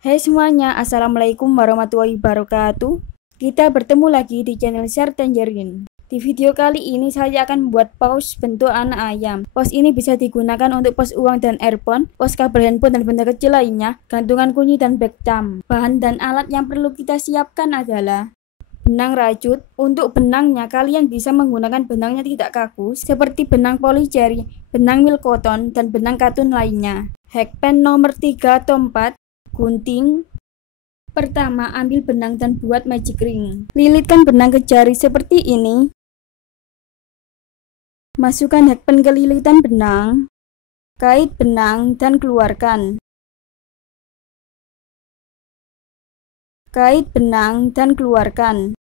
Hai semuanya, Assalamualaikum warahmatullahi wabarakatuh. Kita bertemu lagi di channel Share Tangerine. Di video kali ini saya akan membuat paus bentuk anak ayam. Paus ini bisa digunakan untuk pos uang dan earphone, pos kabel handphone dan benda kecil lainnya, gantungan kunci dan bag cam. Bahan dan alat yang perlu kita siapkan adalah benang rajut. Untuk benangnya, kalian bisa menggunakan benangnya tidak kaku, seperti benang polyester, benang milk cotton, dan benang katun lainnya. Hakpen nomor 3 atau 4, gunting. Pertama, ambil benang dan buat magic ring. Lilitkan benang ke jari seperti ini. Masukkan hakpen ke lilitan benang, kait benang dan keluarkan. Kait benang dan keluarkan.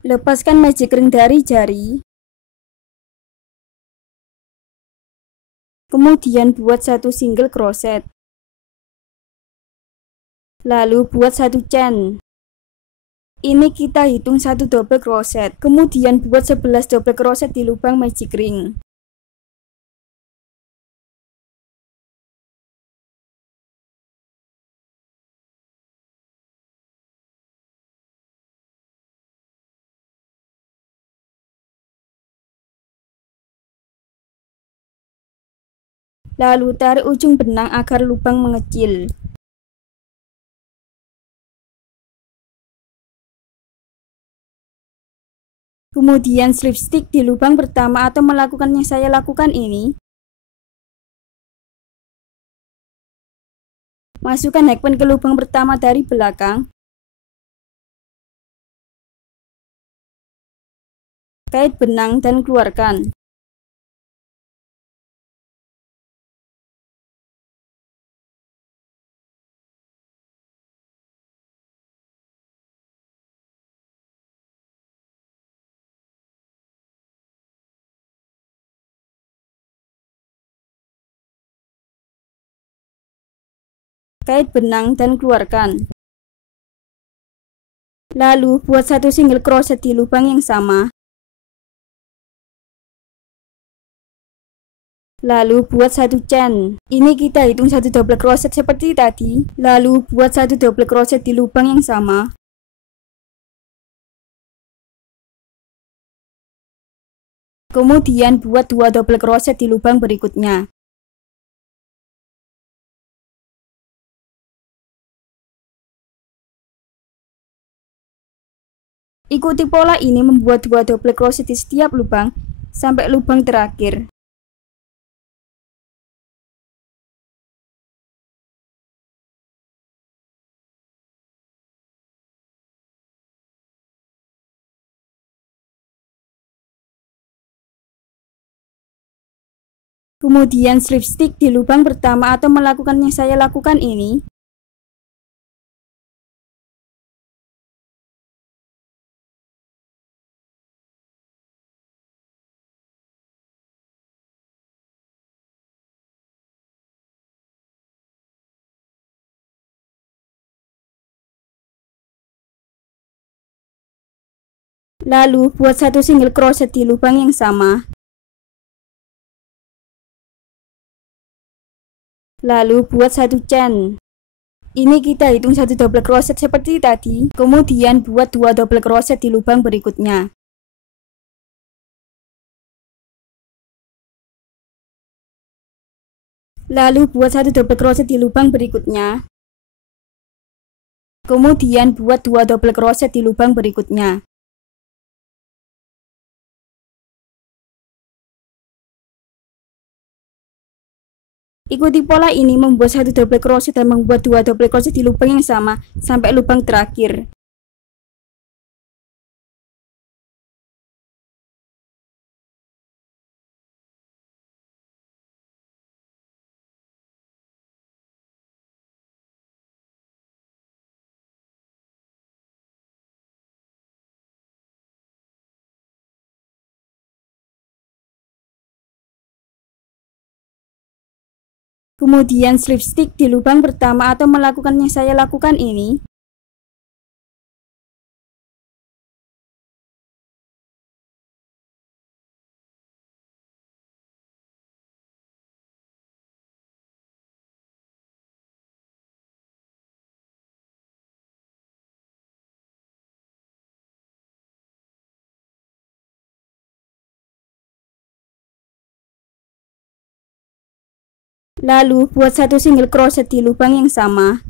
Lepaskan magic ring dari jari. Kemudian buat satu single crochet. Lalu buat satu chain. Ini kita hitung satu double crochet. Kemudian buat 11 double crochet di lubang magic ring. Lalu tarik ujung benang agar lubang mengecil. Kemudian slip stitch di lubang pertama atau melakukan yang saya lakukan ini. Masukkan hakpen ke lubang pertama dari belakang. Kait benang dan keluarkan. Kait benang dan keluarkan. Lalu buat satu single crochet di lubang yang sama. Lalu buat satu chain. Ini kita hitung satu double crochet seperti tadi. Lalu buat satu double crochet di lubang yang sama. Kemudian buat dua double crochet di lubang berikutnya. Ikuti pola ini membuat dua double crochet di setiap lubang sampai lubang terakhir. Kemudian slip stitch di lubang pertama atau melakukan yang saya lakukan ini. Lalu buat satu single crochet di lubang yang sama. Lalu buat satu chain. Ini kita hitung satu double crochet seperti tadi. Kemudian buat dua double crochet di lubang berikutnya. Lalu buat satu double crochet di lubang berikutnya. Kemudian buat dua double crochet di lubang berikutnya. Ikuti pola ini membuat satu double crochet dan membuat dua double crochet di lubang yang sama sampai lubang terakhir. Kemudian slip stitch di lubang pertama atau melakukan yang saya lakukan ini. Lalu buat satu single crochet di lubang yang sama.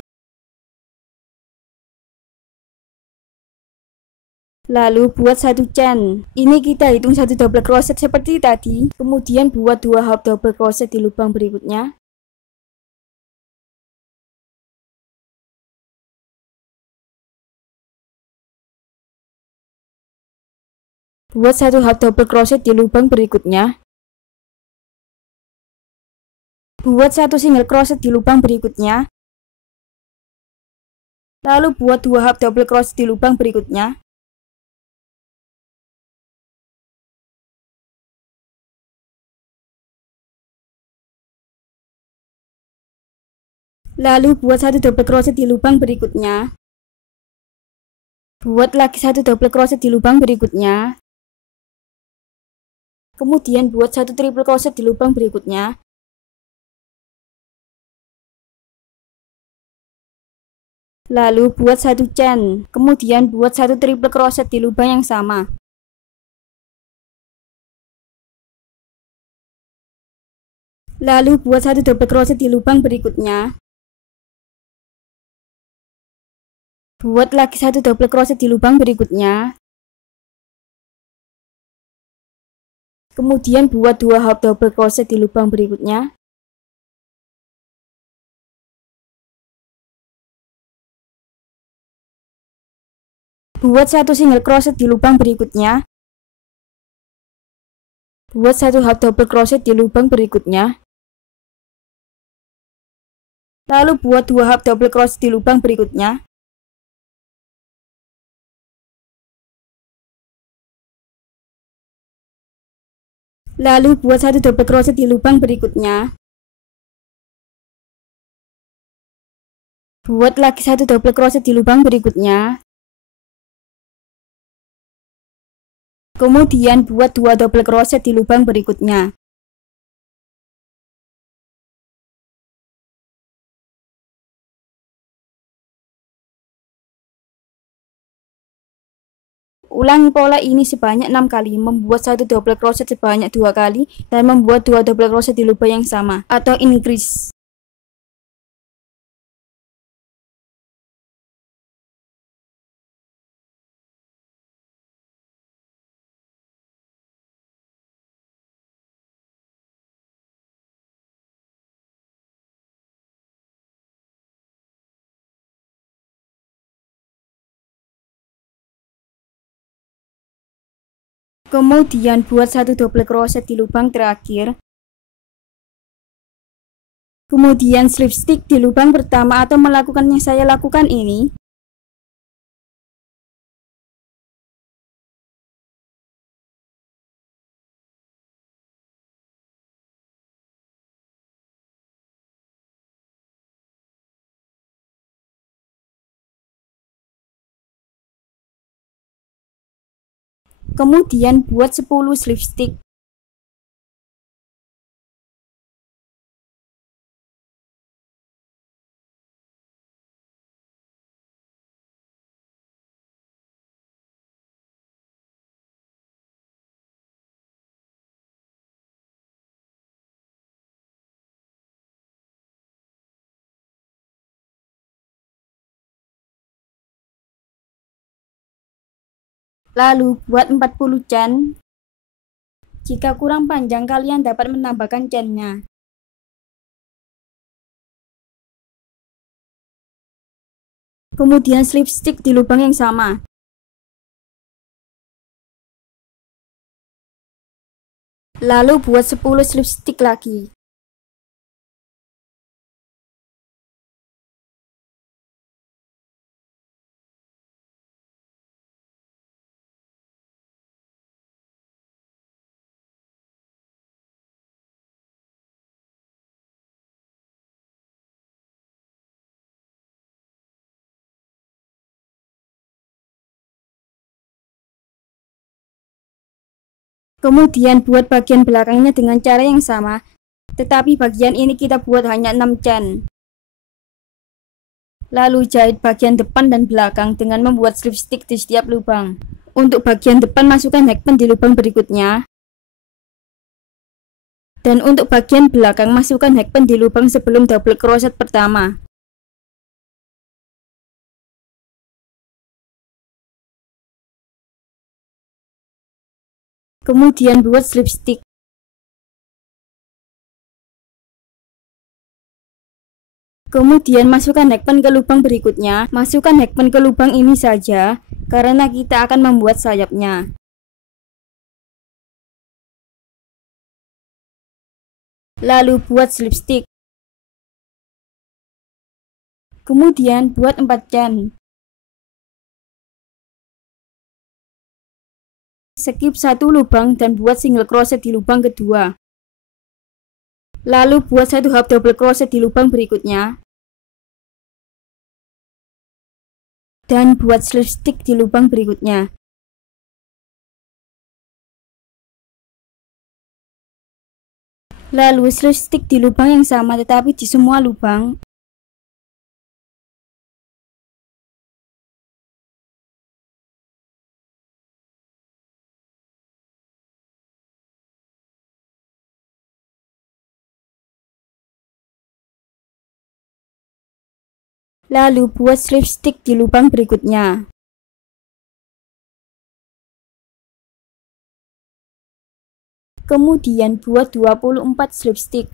Lalu buat satu chain. Ini kita hitung satu double crochet seperti tadi. Kemudian buat 2 half double crochet di lubang berikutnya. Buat satu half double crochet di lubang berikutnya. Buat satu single crochet di lubang berikutnya. Lalu buat 2 half double crochet di lubang berikutnya. Lalu buat satu double crochet di lubang berikutnya. Buat lagi satu double crochet di lubang berikutnya. Kemudian buat satu triple crochet di lubang berikutnya. Lalu buat satu chain. Kemudian buat satu triple crochet di lubang yang sama. Lalu buat satu double crochet di lubang berikutnya. Buat lagi satu double crochet di lubang berikutnya. Kemudian buat 2 half double crochet di lubang berikutnya. Buat satu single crochet di lubang berikutnya. Buat satu half double crochet di lubang berikutnya. Lalu buat 2 half double crochet di lubang berikutnya. Lalu buat satu double crochet di lubang berikutnya. Buat lagi satu double crochet di lubang berikutnya. Kemudian buat 2 double crochet di lubang berikutnya. Ulangi pola ini sebanyak 6 kali, membuat satu double crochet sebanyak 2 kali, dan membuat 2 double crochet di lubang yang sama, atau increase. Kemudian buat satu double crochet di lubang terakhir. Kemudian slip stitch di lubang pertama atau melakukan yang saya lakukan ini. Kemudian buat 10 slip stitch. Lalu buat 40 chain. Jika kurang panjang, kalian dapat menambahkan chainnya. Kemudian slip stitch di lubang yang sama. Lalu buat 10 slip stitch lagi. Kemudian buat bagian belakangnya dengan cara yang sama, tetapi bagian ini kita buat hanya 6 chain. Lalu jahit bagian depan dan belakang dengan membuat slip stitch di setiap lubang. Untuk bagian depan masukkan hakpin di lubang berikutnya. Dan untuk bagian belakang, masukkan hakpen di lubang sebelum double crochet pertama. Kemudian buat slip stitch. Kemudian masukkan hakpen ke lubang berikutnya. Masukkan hakpen ke lubang ini saja, karena kita akan membuat sayapnya. Lalu buat slip stitch. Kemudian buat 4 chain. Skip satu lubang dan buat single crochet di lubang kedua. Lalu buat satu half double crochet di lubang berikutnya. Dan buat slip stitch di lubang berikutnya. Lalu slip stitch di lubang yang sama tetapi di semua lubang. Lalu buat slip stitch di lubang berikutnya. Kemudian buat 24 slip stitch.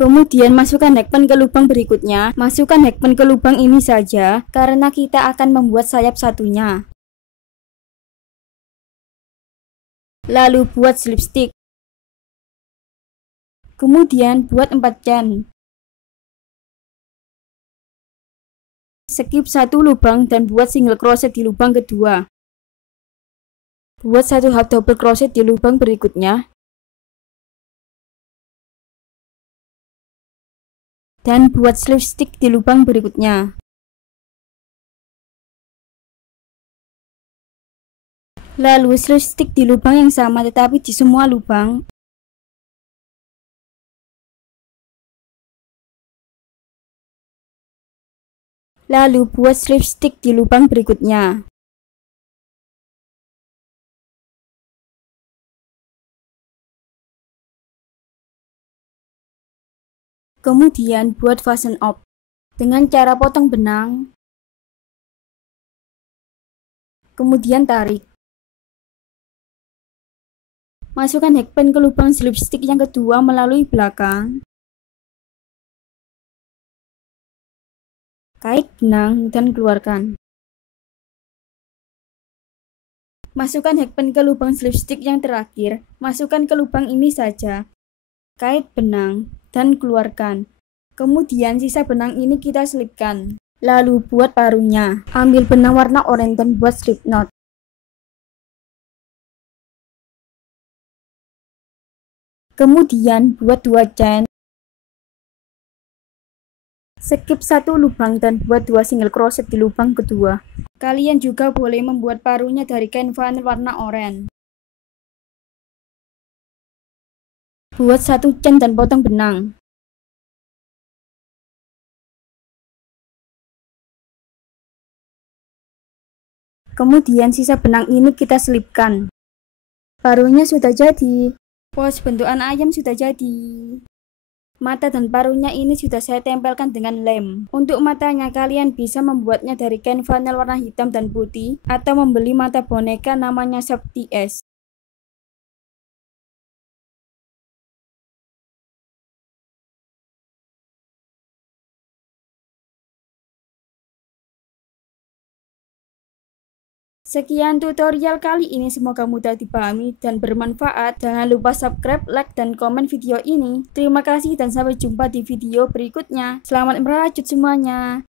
Kemudian masukkan hakpen ke lubang berikutnya. Masukkan hakpen ke lubang ini saja, karena kita akan membuat sayap satunya. Lalu buat slip stitch. Kemudian buat 4 chain. Skip satu lubang dan buat single crochet di lubang kedua. Buat satu half double crochet di lubang berikutnya. Dan buat slip stitch di lubang berikutnya. Lalu slip stitch di lubang yang sama tetapi di semua lubang. Lalu buat slip stitch di lubang berikutnya. Kemudian buat fasten off dengan cara potong benang. Kemudian tarik. Masukkan hakpen ke lubang slip stitch yang kedua melalui belakang. Kait benang dan keluarkan. Masukkan hakpen ke lubang slip stitch yang terakhir. Masukkan ke lubang ini saja. Kait benang dan keluarkan. Kemudian sisa benang ini kita selipkan. Lalu buat paruhnya. Ambil benang warna oranye dan buat slip knot. Kemudian buat 2 chain. Skip satu lubang dan buat 2 single crochet di lubang kedua. Kalian juga boleh membuat paruhnya dari kain flanel warna oranye. Buat 1 chain dan potong benang. Kemudian sisa benang ini kita selipkan. Paruhnya sudah jadi. Pos bentuk anak ayam sudah jadi. Mata dan paruhnya ini sudah saya tempelkan dengan lem. Untuk matanya kalian bisa membuatnya dari kain flanel warna hitam dan putih atau membeli mata boneka namanya Shopee S. Sekian tutorial kali ini, semoga mudah dipahami dan bermanfaat. Jangan lupa subscribe, like, dan komen video ini. Terima kasih dan sampai jumpa di video berikutnya. Selamat merajut semuanya.